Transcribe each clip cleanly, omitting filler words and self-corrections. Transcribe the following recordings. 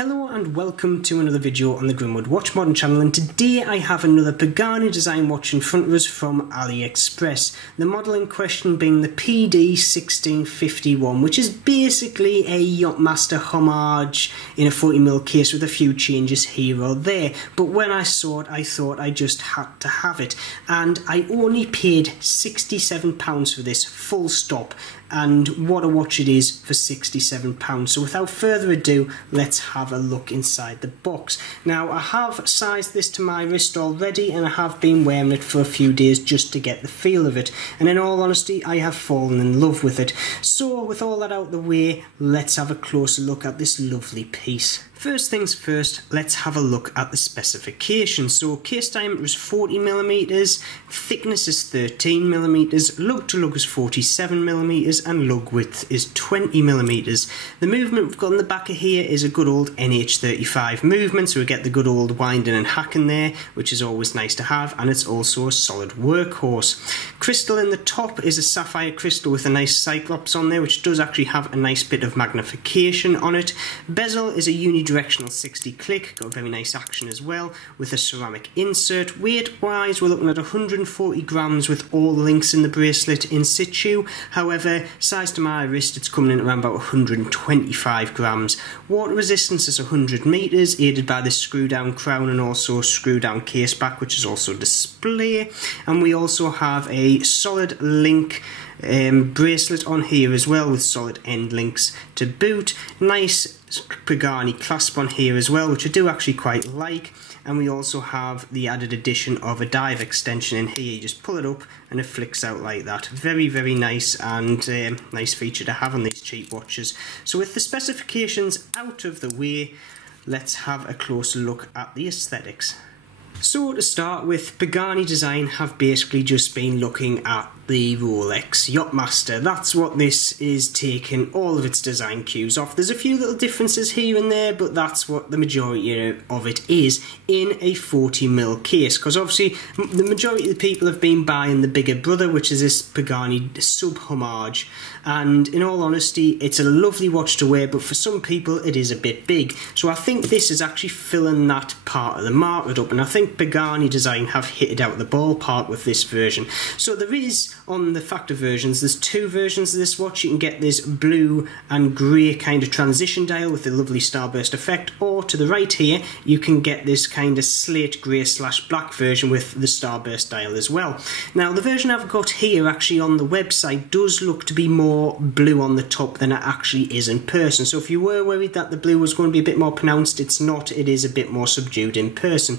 Hello and welcome to another video on the Grimwood Watch Modern channel, and today I have another Pagani Design watch in front of us from AliExpress. The model in question being the PD1651, which is basically a Yachtmaster homage in a 40mm case with a few changes here or there. But when I saw it, I thought I just had to have it, and I only paid £67 for this, full stop. And what a watch it is for £67. So without further ado, let's have a look inside the box. Now, I have sized this to my wrist already, and I have been wearing it for a few days just to get the feel of it, and in all honesty I have fallen in love with it. So with all that out of the way, let's have a closer look at this lovely piece. First things first, let's have a look at the specifications. So case diameter is 40mm, thickness is 13mm, lug to lug is 47mm, and lug width is 20mm. The movement we've got on the back of here is a good old NH35 movement, so we get the good old winding and hacking there, which is always nice to have, and it's also a solid workhorse. Crystal in the top is a sapphire crystal with a nice cyclops on there, which does actually have a nice bit of magnification on it. Bezel is a unidirectional 60 click, got a very nice action as well, with a ceramic insert. Weight wise, we're looking at 140 grams with all the links in the bracelet in situ. However, size to my wrist, it's coming in around about 125 grams. Water resistance is 100 meters, aided by the screw down crown and also screw down case back, which is also display. And we also have a solid link bracelet on here as well, with solid end links to boot. Nice Pagani clasp on here as well, which I do actually quite like. And we also have the added addition of a dive extension in here. You just pull it up and it flicks out like that. Very, very nice, and nice feature to have on these cheap watches. So with the specifications out of the way, let's have a closer look at the aesthetics. So to start with, Pagani Design have basically just been looking at the Rolex Yachtmaster. That's what this is taking all of its design cues off. There's a few little differences here and there, but that's what the majority of it is in a 40mm case, because obviously the majority of the people have been buying the bigger brother, which is this Pagani sub homage, and in all honesty it's a lovely watch to wear, but for some people it is a bit big. So I think this is actually filling that part of the market up, and I think Pagani Design have hit it out of the ballpark with this version. So there is, on the factor versions, there's two versions of this watch. You can get this blue and grey kind of transition dial with the lovely starburst effect, or to the right here you can get this kind of slate grey / black version with the starburst dial as well. Now the version I've got here actually on the website does look to be more blue on the top than it actually is in person. So if you were worried that the blue was going to be a bit more pronounced, it's not. It is a bit more subdued in person.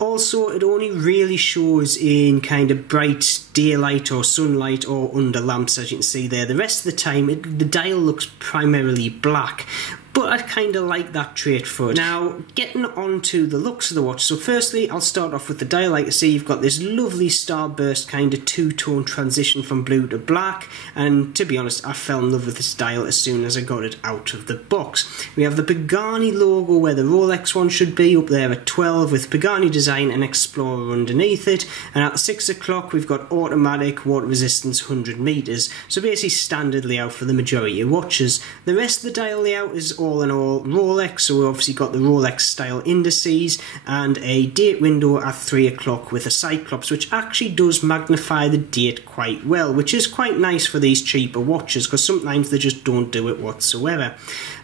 Also, it only really shows in kind of bright daylight or sunlight or under lamps, as you can see there. The rest of the time, the dial looks primarily black, but I kind of like that trait for it. Now, getting on to the looks of the watch. So firstly, I'll start off with the dial. Like you see, you've got this lovely starburst kind of two-tone transition from blue to black, and to be honest, I fell in love with this dial as soon as I got it out of the box. We have the Pagani logo where the Rolex one should be, up there at 12, with Pagani Design and Explorer underneath it, and at the 6 o'clock we've got automatic, water resistance 100 meters. So basically standard layout for the majority of watches. The rest of the dial layout is all in all Rolex, so we've obviously got the Rolex style indices and a date window at 3 o'clock with a cyclops, which actually does magnify the date quite well, which is quite nice for these cheaper watches, because sometimes they just don't do it whatsoever.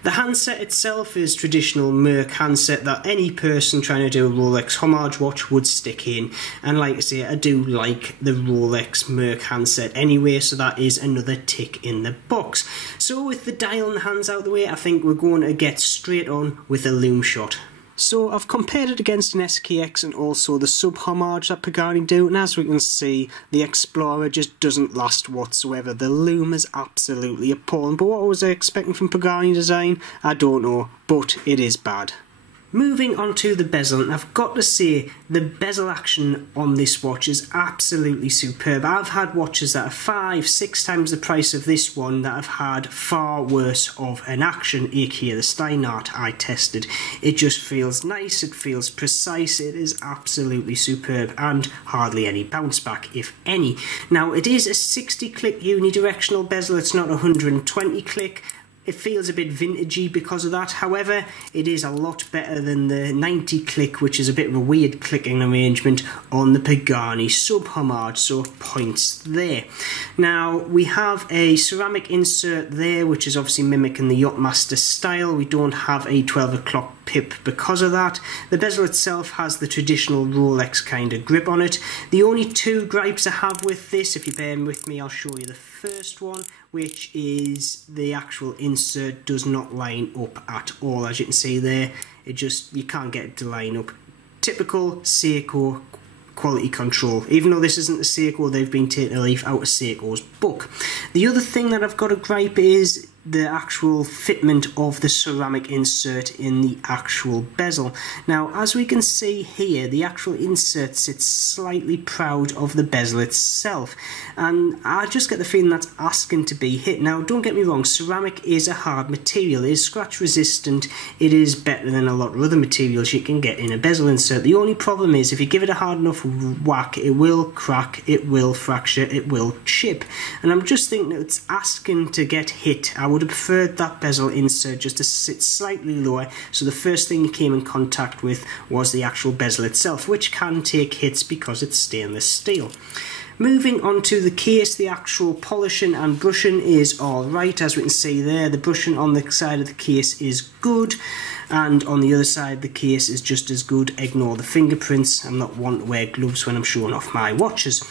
The handset itself is traditional Merc handset that any person trying to do a Rolex homage watch would stick in, and like I say, I do like the Rolex Merc handset anyway, so that is another tick in the box. So with the dial and the hands out of the way, I think we're going to get straight on with a loom shot. So I've compared it against an SKX and also the sub homage that Pagani do, and as we can see, the Explorer just doesn't last whatsoever. The loom is absolutely appalling, but what was I expecting from Pagani Design? I don't know, but it is bad. Moving on to the bezel, and I've got to say the bezel action on this watch is absolutely superb. I've had watches that are 5-6 times the price of this one that have had far worse of an action, aka the Steinart I tested. It just feels nice, it feels precise, it is absolutely superb, and hardly any bounce back, if any. Now it is a 60 click unidirectional bezel, it's not 120 click. It feels a bit vintagey because of that. However, it is a lot better than the 90 click, which is a bit of a weird clicking arrangement on the Pagani homage, so points there. Now, we have a ceramic insert there, which is obviously mimicking the Yachtmaster style. We don't have a 12 o'clock pip because of that. The bezel itself has the traditional Rolex kind of grip on it. The only two gripes I have with this, if you bear with me, I'll show you the first one, which is the actual insert does not line up at all. As you can see there, you can't get it to line up. Typical Seiko quality control. Even though this isn't a Seiko, they've been taking a leaf out of Seiko's book. The other thing that I've got a gripe is the actual fitment of the ceramic insert in the actual bezel. Now, as we can see here, the actual insert sits slightly proud of the bezel itself, and I just get the feeling that's asking to be hit. Now, don't get me wrong, ceramic is a hard material, it is scratch resistant, it is better than a lot of other materials you can get in a bezel insert. The only problem is, if you give it a hard enough whack, it will crack, it will fracture, it will chip, and I'm just thinking that it's asking to get hit. I would have preferred that bezel insert just to sit slightly lower, so the first thing you came in contact with was the actual bezel itself, which can take hits because it's stainless steel. Moving on to the case, the actual polishing and brushing is alright. As we can see there, the brushing on the side of the case is good, and on the other side the case is just as good. Ignore the fingerprints, I'm not one to wear gloves when I'm showing off my watches.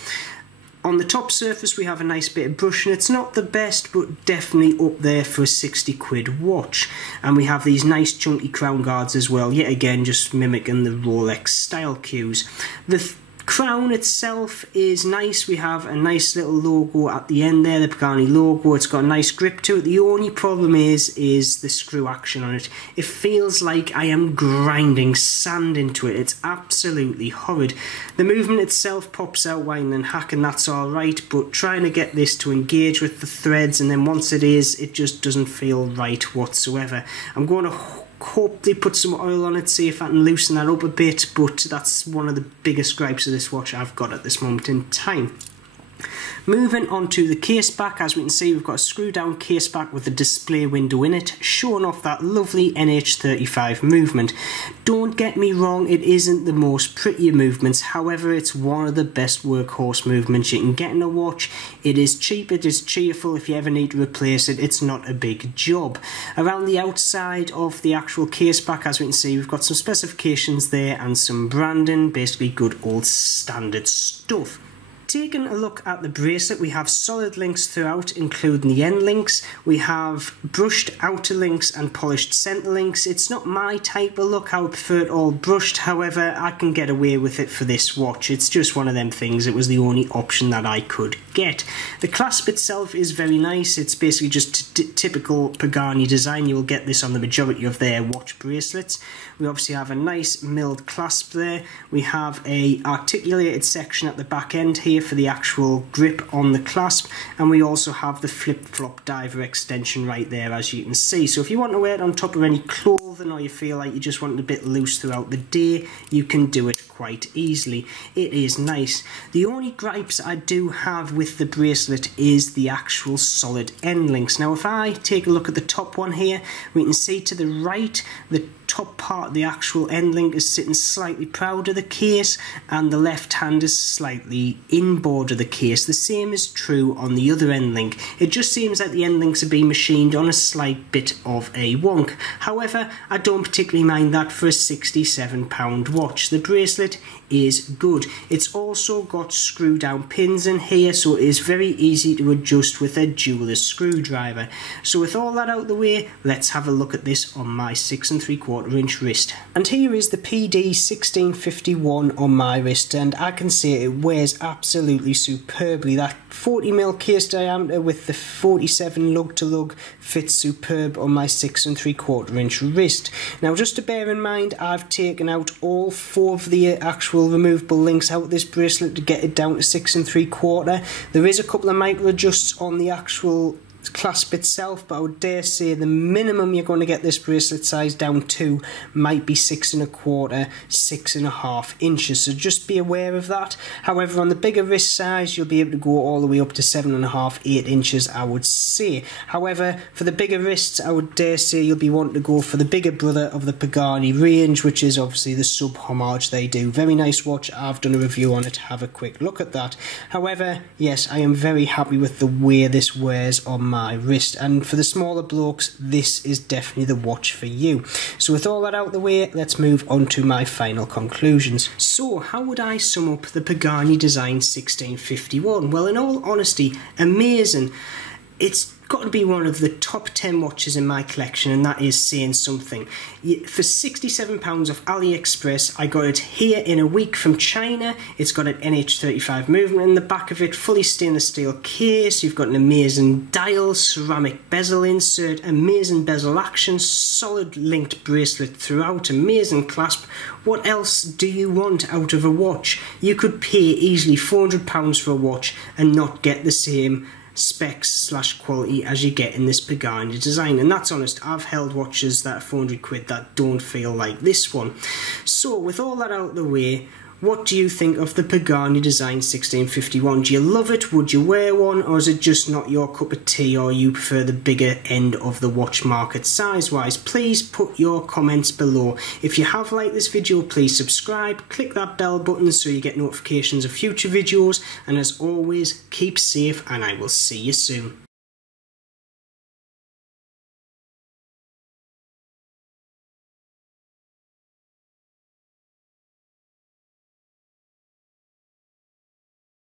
On the top surface we have a nice bit of brushing. It's not the best, but definitely up there for a 60 quid watch. And we have these nice chunky crown guards as well, yet again just mimicking the Rolex style cues. The crown itself is nice. We have a nice little logo at the end there, the Pagani logo. It's got a nice grip to it. The only problem is the screw action on it. It feels like I am grinding sand into it. It's absolutely horrid. The movement itself pops out whining and hacking, that's alright, but trying to get this to engage with the threads, and then once it is, it just doesn't feel right whatsoever. I'm going to hope they put some oil on it, see if I can loosen that up a bit, but that's one of the biggest gripes of this watch I've got at this moment in time. Moving on to the case back, as we can see we've got a screw down case back with a display window in it, showing off that lovely NH35 movement. Don't get me wrong, it isn't the most prettier movements, however it's one of the best workhorse movements you can get in a watch. It is cheap, it is cheerful. If you ever need to replace it, it's not a big job. Around the outside of the actual case back, as we can see, we've got some specifications there and some branding, basically good old standard stuff. Taking a look at the bracelet, we have solid links throughout, including the end links. We have brushed outer links and polished centre links. It's not my type of look, I would prefer it all brushed, however I can get away with it for this watch. It's just one of them things, it was the only option that I could get. The clasp itself is very nice, it's basically just typical Pagani design. You will get this on the majority of their watch bracelets. We obviously have a nice milled clasp there. We have a articulated section at the back end here for the actual grip on the clasp, and we also have the flip-flop diver extension right there, as you can see. So if you want to wear it on top of any clothing, or you feel like you just want it a bit loose throughout the day, you can do it quite easily. It is nice. The only gripes I do have with the bracelet is the actual solid end links. Now if I take a look at the top one here, we can see to the right the top part of the actual end link is sitting slightly proud of the case, and the left hand is slightly inboard of the case. The same is true on the other end link. It just seems like the end links are being machined on a slight bit of a wonk. However, I don't particularly mind that for a £67 watch. The bracelet is good. It's also got screw down pins in here, so it is very easy to adjust with a jeweler's screwdriver. So with all that out of the way, let's have a look at this on my 6 3/4 inch wrist. And here is the PD 1651 on my wrist, and I can say it wears absolutely superbly. That 40mm case diameter with the 47 lug to lug fits superb on my 6 3/4 inch wrist. Now just to bear in mind, I've taken out all 4 of the actual removable links out of this bracelet to get it down to 6 3/4. There is a couple of micro adjusts on the actual clasp itself, but I would dare say the minimum you're going to get this bracelet size down to might be 6 1/4, 6.5 inches, so just be aware of that. However, on the bigger wrist size you'll be able to go all the way up to 7.5, 8 inches, I would say. However, for the bigger wrists, I would dare say you'll be wanting to go for the bigger brother of the Pagani range, which is obviously the sub homage they do. Very nice watch. I've done a review on it. Have a quick look at that. However, yes, I am very happy with the way this wears on my wrist, and for the smaller blokes this is definitely the watch for you. So with all that out the way, let's move on to my final conclusions. So how would I sum up the Pagani Design 1651? Well, in all honesty, amazing. It's got to be one of the top 10 watches in my collection, and that is saying something. For £67 off AliExpress, I got it here in a week from China. It's got an NH35 movement in the back of it, fully stainless steel case. You've got an amazing dial, ceramic bezel insert, amazing bezel action, solid linked bracelet throughout, amazing clasp. What else do you want out of a watch? You could pay easily £400 for a watch and not get the same specs / quality as you get in this Pagani design, and that's honest. I've held watches that are 400 quid that don't feel like this one. So with all that out of the way, what do you think of the Pagani Design 1651? Do you love it? Would you wear one? Or is it just not your cup of tea, or you prefer the bigger end of the watch market size wise? Please put your comments below. If you have liked this video, please subscribe, click that bell button so you get notifications of future videos, and as always, keep safe and I will see you soon.